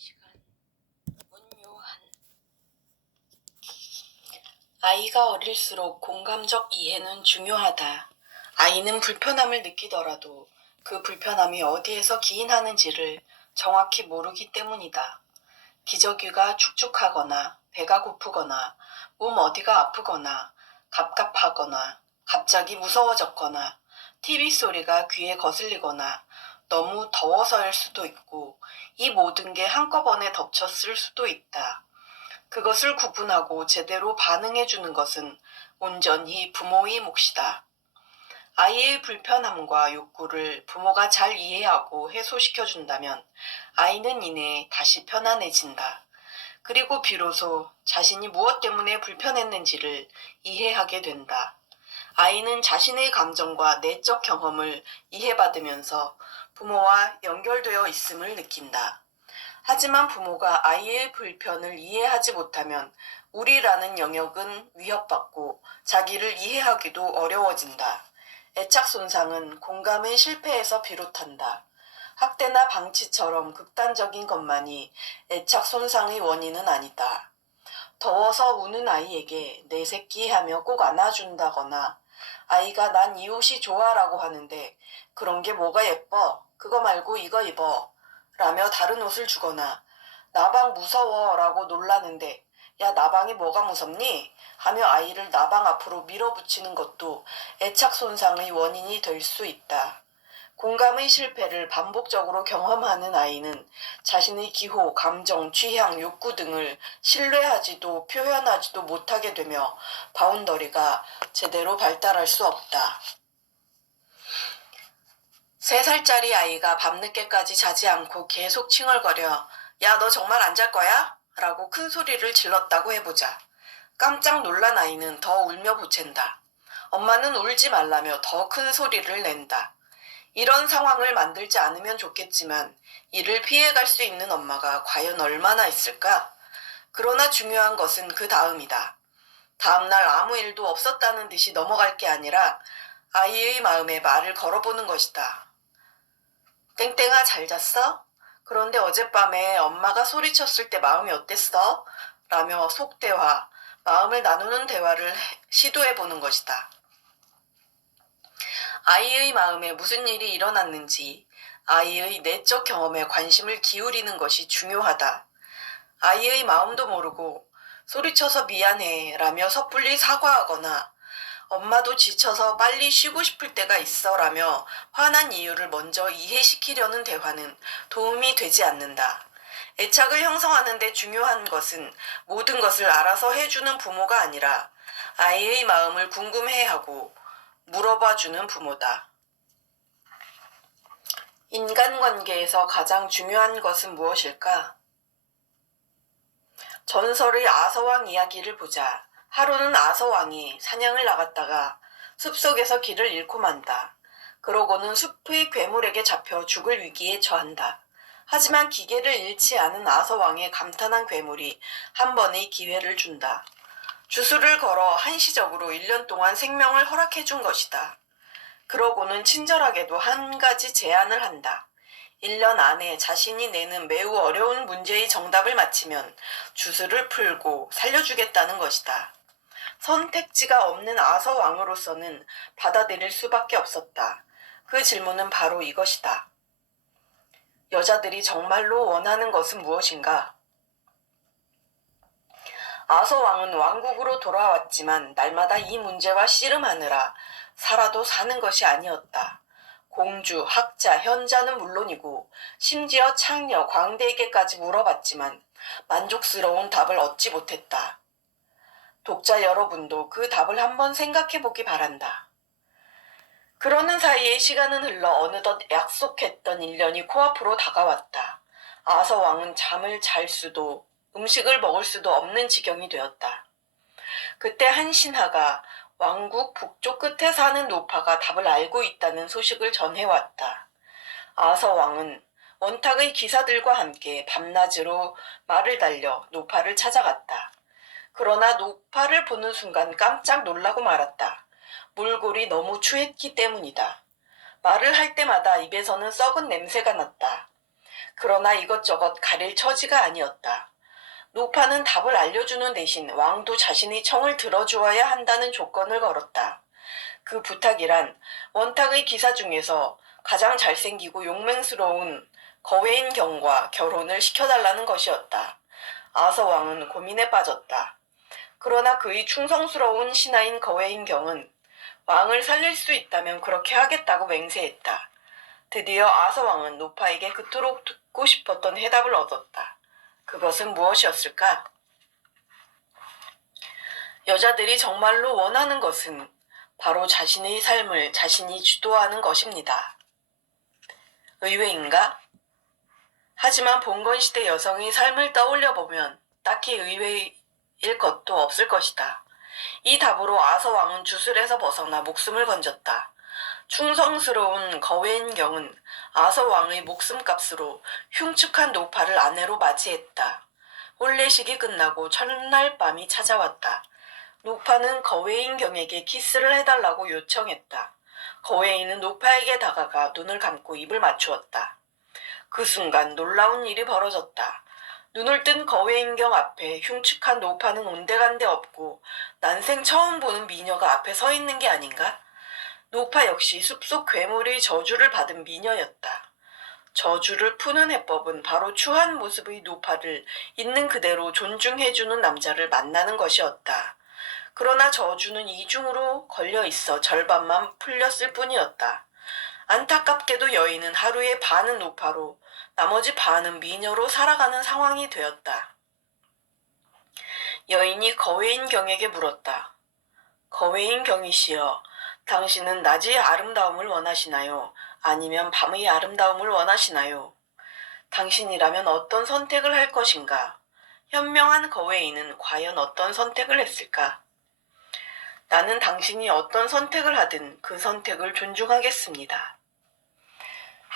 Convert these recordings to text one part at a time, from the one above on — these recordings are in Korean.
시간 문요한 아이가 어릴수록 공감적 이해는 중요하다. 아이는 불편함을 느끼더라도 그 불편함이 어디에서 기인하는지를 정확히 모르기 때문이다. 기저귀가 축축하거나 배가 고프거나 몸 어디가 아프거나 갑갑하거나 갑자기 무서워졌거나 TV 소리가 귀에 거슬리거나 너무 더워서일 수도 있고 이 모든 게 한꺼번에 덮쳤을 수도 있다. 그것을 구분하고 제대로 반응해주는 것은 온전히 부모의 몫이다. 아이의 불편함과 욕구를 부모가 잘 이해하고 해소시켜준다면 아이는 이내 다시 편안해진다. 그리고 비로소 자신이 무엇 때문에 불편했는지를 이해하게 된다. 아이는 자신의 감정과 내적 경험을 이해받으면서 부모와 연결되어 있음을 느낀다. 하지만 부모가 아이의 불편을 이해하지 못하면 우리라는 영역은 위협받고 자기를 이해하기도 어려워진다. 애착 손상은 공감의 실패에서 비롯한다. 학대나 방치처럼 극단적인 것만이 애착 손상의 원인은 아니다. 더워서 우는 아이에게 내 새끼 하며 꼭 안아준다거나 아이가 난 이 옷이 좋아라고 하는데 그런 게 뭐가 예뻐? 그거 말고 이거 입어. 라며 다른 옷을 주거나 나방 무서워 라고 놀라는데 야 나방이 뭐가 무섭니? 하며 아이를 나방 앞으로 밀어붙이는 것도 애착 손상의 원인이 될 수 있다. 공감의 실패를 반복적으로 경험하는 아이는 자신의 기호, 감정, 취향, 욕구 등을 신뢰하지도 표현하지도 못하게 되며 바운더리가 제대로 발달할 수 없다. 3살짜리 아이가 밤늦게까지 자지 않고 계속 칭얼거려 야, 너 정말 안 잘 거야? 라고 큰 소리를 질렀다고 해보자. 깜짝 놀란 아이는 더 울며 보챈다. 엄마는 울지 말라며 더 큰 소리를 낸다. 이런 상황을 만들지 않으면 좋겠지만 이를 피해갈 수 있는 엄마가 과연 얼마나 있을까? 그러나 중요한 것은 그 다음이다. 다음날 아무 일도 없었다는 듯이 넘어갈 게 아니라 아이의 마음에 말을 걸어보는 것이다. 땡땡아 잘 잤어? 그런데 어젯밤에 엄마가 소리쳤을 때 마음이 어땠어? 라며 속대화, 마음을 나누는 대화를 시도해보는 것이다. 아이의 마음에 무슨 일이 일어났는지 아이의 내적 경험에 관심을 기울이는 것이 중요하다. 아이의 마음도 모르고 소리쳐서 미안해 라며 섣불리 사과하거나 엄마도 지쳐서 빨리 쉬고 싶을 때가 있어 라며 화난 이유를 먼저 이해시키려는 대화는 도움이 되지 않는다. 애착을 형성하는 데 중요한 것은 모든 것을 알아서 해주는 부모가 아니라 아이의 마음을 궁금해하고 물어봐주는 부모다. 인간관계에서 가장 중요한 것은 무엇일까? 전설의 아서왕 이야기를 보자. 하루는 아서왕이 사냥을 나갔다가 숲속에서 길을 잃고 만다. 그러고는 숲의 괴물에게 잡혀 죽을 위기에 처한다. 하지만 기계를 잃지 않은 아서왕의 감탄한 괴물이 한 번의 기회를 준다. 주술을 걸어 한시적으로 1년 동안 생명을 허락해 준 것이다. 그러고는 친절하게도 한 가지 제안을 한다. 1년 안에 자신이 내는 매우 어려운 문제의 정답을 맞히면 주술을 풀고 살려주겠다는 것이다. 선택지가 없는 아서왕으로서는 받아들일 수밖에 없었다. 그 질문은 바로 이것이다. 여자들이 정말로 원하는 것은 무엇인가? 아서왕은 왕국으로 돌아왔지만 날마다 이 문제와 씨름하느라 살아도 사는 것이 아니었다. 공주, 학자, 현자는 물론이고 심지어 창녀, 광대에게까지 물어봤지만 만족스러운 답을 얻지 못했다. 독자 여러분도 그 답을 한번 생각해보기 바란다. 그러는 사이에 시간은 흘러 어느덧 약속했던 1년이 코앞으로 다가왔다. 아서왕은 잠을 잘 수도 음식을 먹을 수도 없는 지경이 되었다. 그때 한 신하가 왕국 북쪽 끝에 사는 노파가 답을 알고 있다는 소식을 전해왔다. 아서왕은 원탁의 기사들과 함께 밤낮으로 말을 달려 노파를 찾아갔다. 그러나 노파를 보는 순간 깜짝 놀라고 말았다. 몰골이 너무 추했기 때문이다. 말을 할 때마다 입에서는 썩은 냄새가 났다. 그러나 이것저것 가릴 처지가 아니었다. 노파는 답을 알려주는 대신 왕도 자신의 청을 들어주어야 한다는 조건을 걸었다. 그 부탁이란 원탁의 기사 중에서 가장 잘생기고 용맹스러운 거웨인 경과 결혼을 시켜달라는 것이었다. 아서 왕은 고민에 빠졌다. 그러나 그의 충성스러운 신하인 거웨인 경은 왕을 살릴 수 있다면 그렇게 하겠다고 맹세했다. 드디어 아서 왕은 노파에게 그토록 듣고 싶었던 해답을 얻었다. 그것은 무엇이었을까? 여자들이 정말로 원하는 것은 바로 자신의 삶을 자신이 주도하는 것입니다. 의외인가? 하지만 봉건시대 여성의 삶을 떠올려보면 딱히 의외일 것도 없을 것이다. 이 답으로 아서 왕은 주술에서 벗어나 목숨을 건졌다. 충성스러운 거웨인경은 아서 왕의 목숨값으로 흉측한 노파를 아내로 맞이했다. 혼례식이 끝나고 첫날 밤이 찾아왔다. 노파는 거웨인경에게 키스를 해달라고 요청했다. 거웨인은 노파에게 다가가 눈을 감고 입을 맞추었다. 그 순간 놀라운 일이 벌어졌다. 눈을 뜬 거웨인경 앞에 흉측한 노파는 온데간데 없고 난생 처음 보는 미녀가 앞에 서 있는 게 아닌가? 노파 역시 숲속 괴물의 저주를 받은 미녀였다. 저주를 푸는 해법은 바로 추한 모습의 노파를 있는 그대로 존중해주는 남자를 만나는 것이었다. 그러나 저주는 이중으로 걸려 있어 절반만 풀렸을 뿐이었다. 안타깝게도 여인은 하루에 반은 노파로 나머지 반은 미녀로 살아가는 상황이 되었다. 여인이 거웨인경에게 물었다. 거웨인경이시여, 당신은 낮의 아름다움을 원하시나요? 아니면 밤의 아름다움을 원하시나요? 당신이라면 어떤 선택을 할 것인가? 현명한 거웨인은 과연 어떤 선택을 했을까? 나는 당신이 어떤 선택을 하든 그 선택을 존중하겠습니다.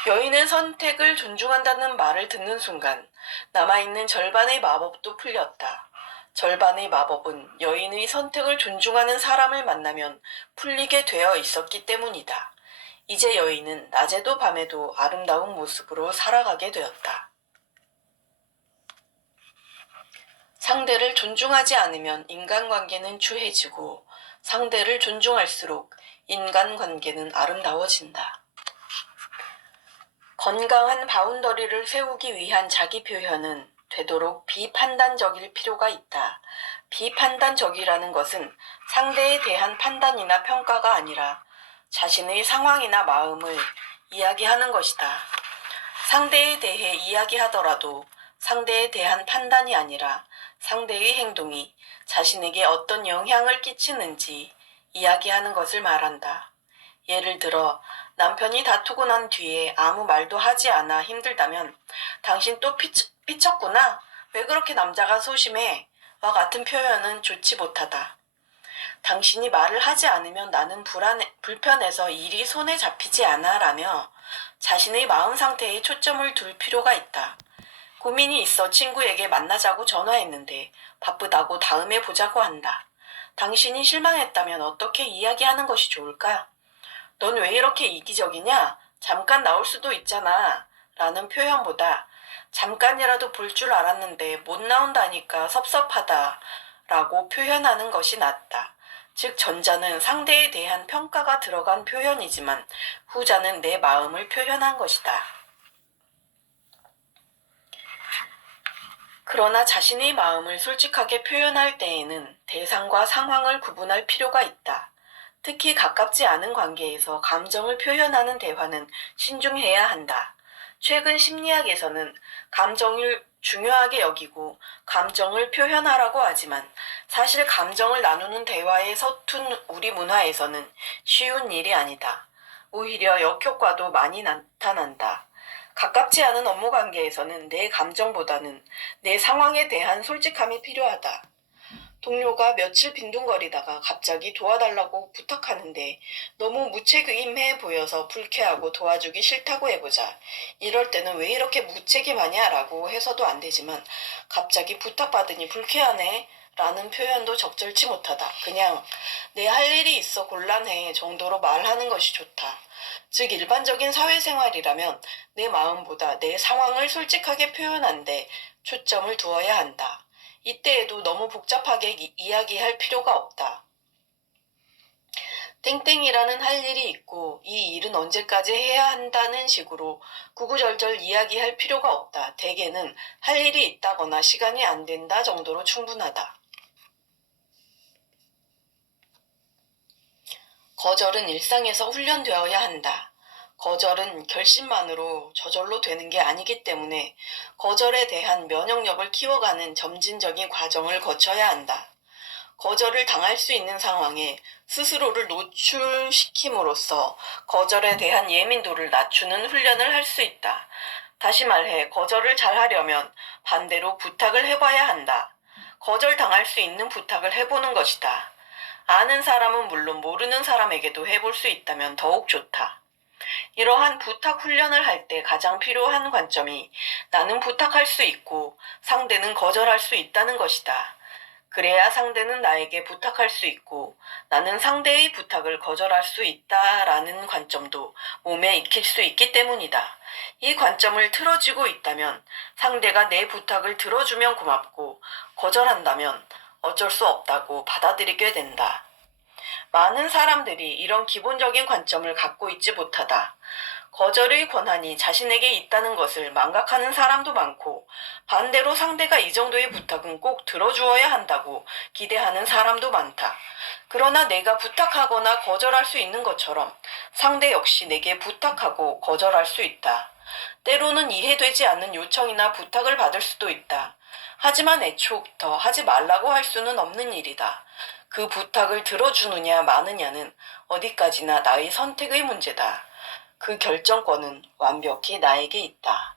여인은 선택을 존중한다는 말을 듣는 순간 남아있는 절반의 마법도 풀렸다. 절반의 마법은 여인의 선택을 존중하는 사람을 만나면 풀리게 되어 있었기 때문이다. 이제 여인은 낮에도 밤에도 아름다운 모습으로 살아가게 되었다. 상대를 존중하지 않으면 인간관계는 추해지고 상대를 존중할수록 인간관계는 아름다워진다. 건강한 바운더리를 세우기 위한 자기 표현은 되도록 비판단적일 필요가 있다. 비판단적이라는 것은 상대에 대한 판단이나 평가가 아니라 자신의 상황이나 마음을 이야기하는 것이다. 상대에 대해 이야기하더라도 상대에 대한 판단이 아니라 상대의 행동이 자신에게 어떤 영향을 끼치는지 이야기하는 것을 말한다. 예를 들어 남편이 다투고 난 뒤에 아무 말도 하지 않아 힘들다면 당신 또 삐쳤구나. 왜 그렇게 남자가 소심해? 와 같은 표현은 좋지 못하다. 당신이 말을 하지 않으면 나는 불편해서 일이 손에 잡히지 않아 라며 자신의 마음 상태에 초점을 둘 필요가 있다. 고민이 있어 친구에게 만나자고 전화했는데 바쁘다고 다음에 보자고 한다. 당신이 실망했다면 어떻게 이야기하는 것이 좋을까? 넌 왜 이렇게 이기적이냐? 잠깐 나올 수도 있잖아. 라는 표현보다 잠깐이라도 볼 줄 알았는데 못 나온다니까 섭섭하다. 라고 표현하는 것이 낫다. 즉 전자는 상대에 대한 평가가 들어간 표현이지만 후자는 내 마음을 표현한 것이다. 그러나 자신의 마음을 솔직하게 표현할 때에는 대상과 상황을 구분할 필요가 있다. 특히 가깝지 않은 관계에서 감정을 표현하는 대화는 신중해야 한다. 최근 심리학에서는 감정을 중요하게 여기고 감정을 표현하라고 하지만 사실 감정을 나누는 대화에 서툰 우리 문화에서는 쉬운 일이 아니다. 오히려 역효과도 많이 나타난다. 가깝지 않은 업무 관계에서는 내 감정보다는 내 상황에 대한 솔직함이 필요하다. 동료가 며칠 빈둥거리다가 갑자기 도와달라고 부탁하는데 너무 무책임해 보여서 불쾌하고 도와주기 싫다고 해보자. 이럴 때는 왜 이렇게 무책임하냐 라고 해서도 안 되지만 갑자기 부탁받으니 불쾌하네 라는 표현도 적절치 못하다. 그냥 내 할 일이 있어 곤란해 정도로 말하는 것이 좋다. 즉 일반적인 사회생활이라면 내 마음보다 내 상황을 솔직하게 표현한데 초점을 두어야 한다. 이때에도 너무 복잡하게 이야기할 필요가 없다. 땡땡이라는 할 일이 있고 이 일은 언제까지 해야 한다는 식으로 구구절절 이야기할 필요가 없다. 대개는 할 일이 있다거나 시간이 안 된다 정도로 충분하다. 거절은 일상에서 훈련되어야 한다. 거절은 결심만으로 저절로 되는 게 아니기 때문에 거절에 대한 면역력을 키워가는 점진적인 과정을 거쳐야 한다. 거절을 당할 수 있는 상황에 스스로를 노출시킴으로써 거절에 대한 예민도를 낮추는 훈련을 할 수 있다. 다시 말해, 거절을 잘 하려면 반대로 부탁을 해봐야 한다. 거절당할 수 있는 부탁을 해보는 것이다. 아는 사람은 물론 모르는 사람에게도 해볼 수 있다면 더욱 좋다. 이러한 부탁 훈련을 할 때 가장 필요한 관점이 나는 부탁할 수 있고 상대는 거절할 수 있다는 것이다. 그래야 상대는 나에게 부탁할 수 있고 나는 상대의 부탁을 거절할 수 있다라는 관점도 몸에 익힐 수 있기 때문이다. 이 관점을 틀어지고 있다면 상대가 내 부탁을 들어주면 고맙고 거절한다면 어쩔 수 없다고 받아들이게 된다. 많은 사람들이 이런 기본적인 관점을 갖고 있지 못하다. 거절의 권한이 자신에게 있다는 것을 망각하는 사람도 많고 반대로 상대가 이 정도의 부탁은 꼭 들어주어야 한다고 기대하는 사람도 많다. 그러나 내가 부탁하거나 거절할 수 있는 것처럼 상대 역시 내게 부탁하고 거절할 수 있다. 때로는 이해되지 않는 요청이나 부탁을 받을 수도 있다. 하지만 애초부터 하지 말라고 할 수는 없는 일이다. 그 부탁을 들어주느냐 마느냐는 어디까지나 나의 선택의 문제다. 그 결정권은 완벽히 나에게 있다.